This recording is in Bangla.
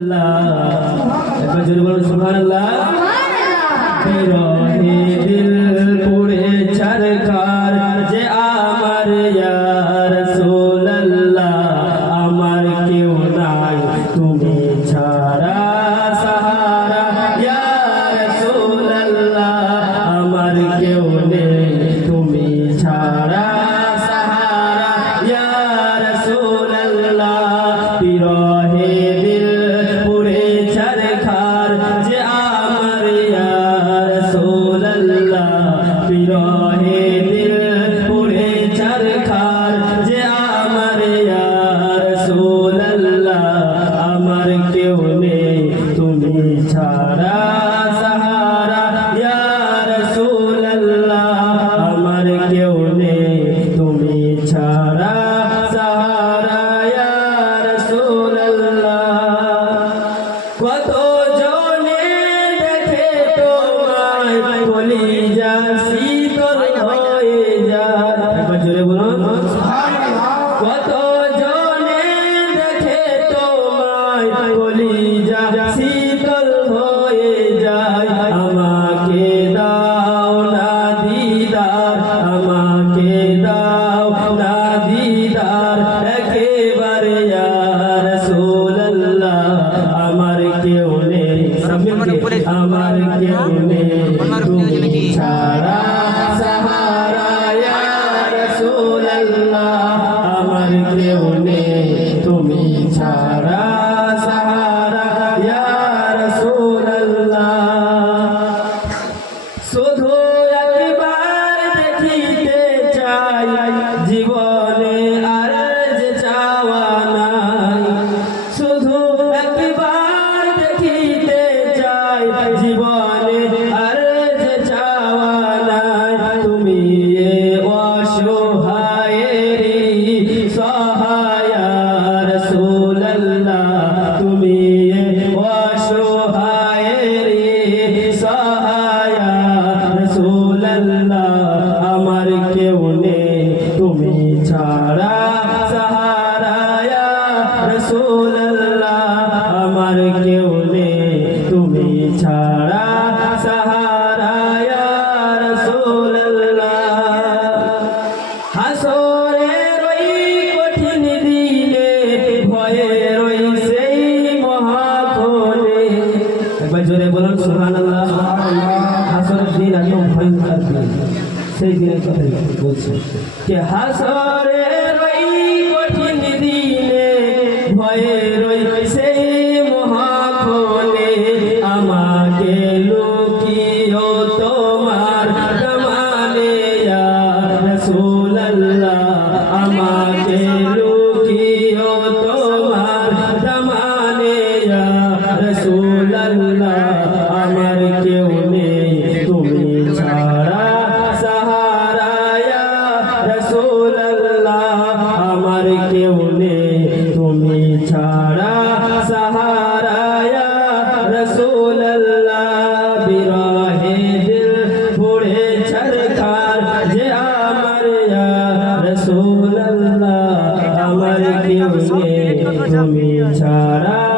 একবার জোরে বলুন সুবহানাল্লাহ। বিরহে দিল পুরে চারকার যে আমার ইয়া কেউ তুমি ছাড়া সাহারা কত জনে দেখে তোমায় বলি যাসি আল্লাহ আমার কেউ নেই। তুমি ছাড়া সাহারায়া রসুল আল্লাহ আমার কেউ নেই। তুমি ছাড়া সাহারায়া রসুল আল্লাহ হাসরে রই কঠিন দিনে, ভয়ে রই সেই মহাখোলে। একবার জোরে বলুন সুবহানাল্লাহ সুবহানাল্লাহ। হাসরের দিন আমি ভয়ঙ্কর দিন। সেই দিনের কথা বলছে। যে হাসরের ওই কঠিন দিনে ভয়ে रसूल अल्लाह बिराहे दिल फोड़े सरकार जे आमर या रसूल अल्लाह अमर के लिए तुम्हें छाड़ा